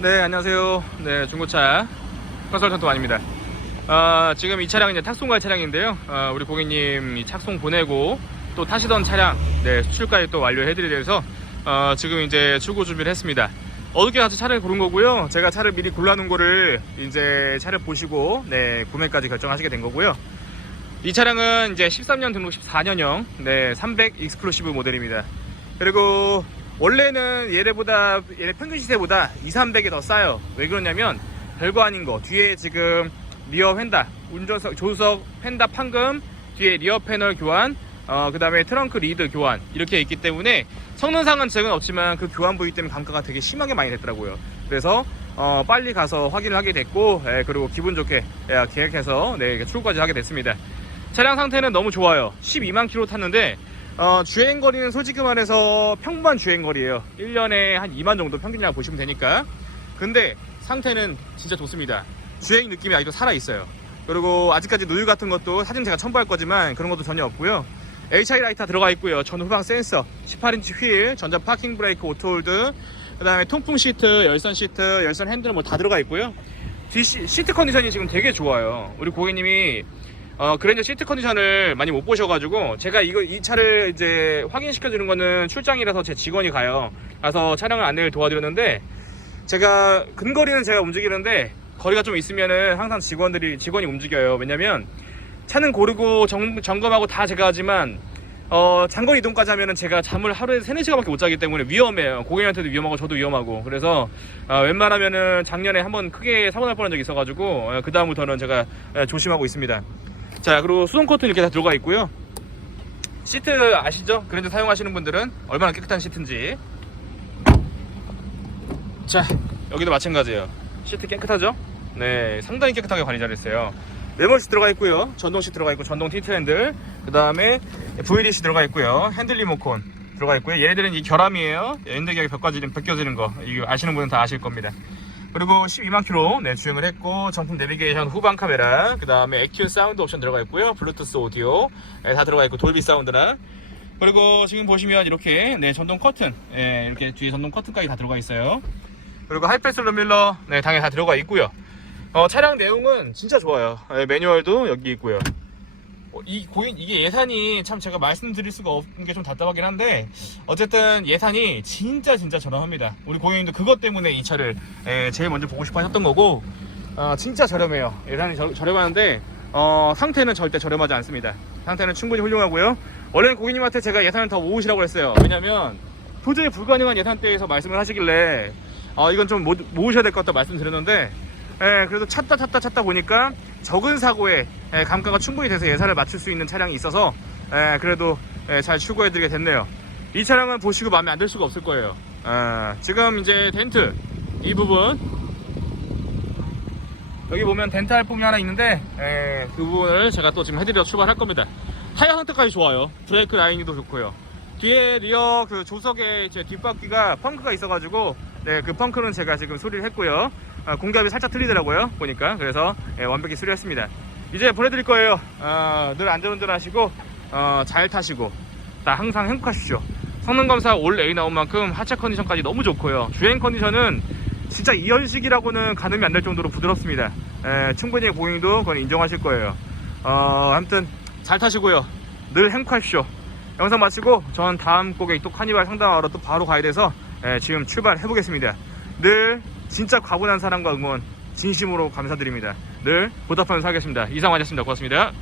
네, 안녕하세요. 네, 중고차 컨설턴트 완입니다. 아, 지금 이 차량은 이제 탁송 갈 차량인데요. 아, 우리 고객님 이 착송 보내고 또 타시던 차량, 네, 수출까지 또 완료해 드리기 위해서 어, 지금 이제 출고 준비를 했습니다. 어저께 가서 차를 고른 거고요. 제가 차를 미리 골라놓은 거를 이제 차를 보시고, 네, 구매까지 결정하시게 된 거고요. 이 차량은 이제 13년 등록 14년형, 네, 300 익스클루시브 모델입니다. 그리고 원래는 얘네보다 얘네 평균 시세보다 2, 300이 더 싸요. 왜 그러냐면 별거 아닌 거 뒤에 지금 리어 휀다, 운전석, 조수석 휀다 판금, 뒤에 리어 패널 교환, 어, 그 다음에 트렁크 리드 교환 이렇게 있기 때문에 성능상은 제건 없지만 그 교환 부위 때문에 감가가 되게 심하게 많이 됐더라고요. 그래서 어, 빨리 가서 확인을 하게 됐고 예, 그리고 기분 좋게 예, 계획해서 네, 출고까지 하게 됐습니다. 차량 상태는 너무 좋아요. 12만 킬로 탔는데 어, 주행 거리는 솔직히 말해서 평범한 주행 거리예요. 1년에 한 2만 정도 평균이라고 보시면 되니까. 근데 상태는 진짜 좋습니다. 주행 느낌이 아직도 살아 있어요. 그리고 아직까지 누유 같은 것도 사진 제가 첨부할 거지만 그런 것도 전혀 없고요. HI 라이터 들어가 있고요. 전 후방 센서, 18인치 휠, 전자 파킹 브레이크 오토홀드, 그 다음에 통풍 시트, 열선 시트, 열선 핸들 뭐 다 들어가 있고요. 시트 컨디션이 지금 되게 좋아요. 우리 고객님이 어, 그랜저 시트 컨디션을 많이 못 보셔가지고 제가 이거 이 차를 이제 확인시켜 주는 거는 출장이라서 제 직원이 가요. 가서 차량을 안내를 도와드렸는데 제가 근거리는 제가 움직이는데 거리가 좀 있으면은 항상 직원들이 직원이 움직여요. 왜냐면 차는 고르고 점, 점검하고 다 제가 하지만 어, 장거리 이동까지 하면은 제가 잠을 하루에 3, 4시간밖에 못 자기 때문에 위험해요. 고객님한테도 위험하고 저도 위험하고. 그래서 어, 웬만하면은 작년에 한번 크게 사고 날 뻔한 적이 있어가지고 어, 그 다음부터는 제가 어, 조심하고 있습니다. 자 그리고 수동 커튼 이렇게 다 들어가 있고요. 시트 아시죠? 그랜저 사용하시는 분들은 얼마나 깨끗한 시트인지. 자 여기도 마찬가지예요. 시트 깨끗하죠? 네 상당히 깨끗하게 관리 잘했어요. 레몬 시트 들어가 있고요. 전동 시트 들어가 있고 전동 티트 핸들. 그 다음에 VDC 들어가 있고요. 핸들 리모콘 들어가 있고요. 얘네들은 이 결함이에요. 엔드기하게 벗겨지는, 벗겨지는 거. 이거 아시는 분은 다 아실 겁니다. 그리고 12만 킬로. 네, 주행을 했고 정품 내비게이션 후방 카메라 그 다음에 EQ 사운드 옵션 들어가 있고요. 블루투스 오디오. 네, 다 들어가 있고 돌비 사운드나. 그리고 지금 보시면 이렇게 네, 전동 커튼. 예, 이렇게 뒤에 전동 커튼까지 다 들어가 있어요. 그리고 하이패스 룸밀러 네, 당연히 다 들어가 있고요. 어, 차량 내용은 진짜 좋아요. 예, 매뉴얼도 여기 있고요 어, 이 고인 이게 예산이 참 제가 말씀드릴 수가 없는 게 좀 답답하긴 한데 어쨌든 예산이 진짜 진짜 저렴합니다. 우리 고객님도 그것 때문에 이 차를 에, 제일 먼저 보고 싶어 하셨던 거고 어, 진짜 저렴해요. 예산이 저, 저렴한데 어, 상태는 절대 저렴하지 않습니다. 상태는 충분히 훌륭하고요. 원래는 고객님한테 제가 예산을 더 모으시라고 했어요. 왜냐면 도저히 불가능한 예산대에서 말씀을 하시길래 어, 이건 좀 모, 모으셔야 될것 같다 말씀드렸는데 예, 그래도 찾다 찾다 찾다 보니까 적은 사고에 예, 감가가 충분히 돼서 예산을 맞출 수 있는 차량이 있어서 예, 그래도 예, 잘 출고해드리게 됐네요. 이 차량은 보시고 마음에 안 들 수가 없을 거예요. 아, 지금 이제 덴트 이 부분 여기 보면 덴트 할품이 하나 있는데 예, 그 부분을 제가 또 지금 해드려 출발할 겁니다. 타이어 상태까지 좋아요. 브레이크 라인도 좋고요. 뒤에 리어 그 조석에 이제 뒷바퀴가 펑크가 있어가지고 네, 그 펑크는 제가 지금 수리를 했고요. 아, 공ገብ이 살짝 틀리더라고요. 보니까 그래서 예, 완벽히 수리했습니다. 이제 보내드릴 거예요. 아, 늘 안전운전 하시고 어, 잘 타시고 다 항상 행복하십시오. 성능 검사 올 A 나온 만큼 하체 컨디션까지 너무 좋고요. 주행 컨디션은 진짜 이연식이라고는 가늠이 안 될 정도로 부드럽습니다. 에, 충분히 고객님도 그건 인정하실 거예요. 어, 아무튼 잘 타시고요. 늘 행복하십시오. 영상 마치고 전 다음 고객 또 카니발 상담하러 또 바로 가야 돼서 에, 지금 출발해 보겠습니다. 늘 진짜 과분한 사랑과 응원 진심으로 감사드립니다. 늘 보답하면서 하겠습니다. 이상환이었습니다. 고맙습니다.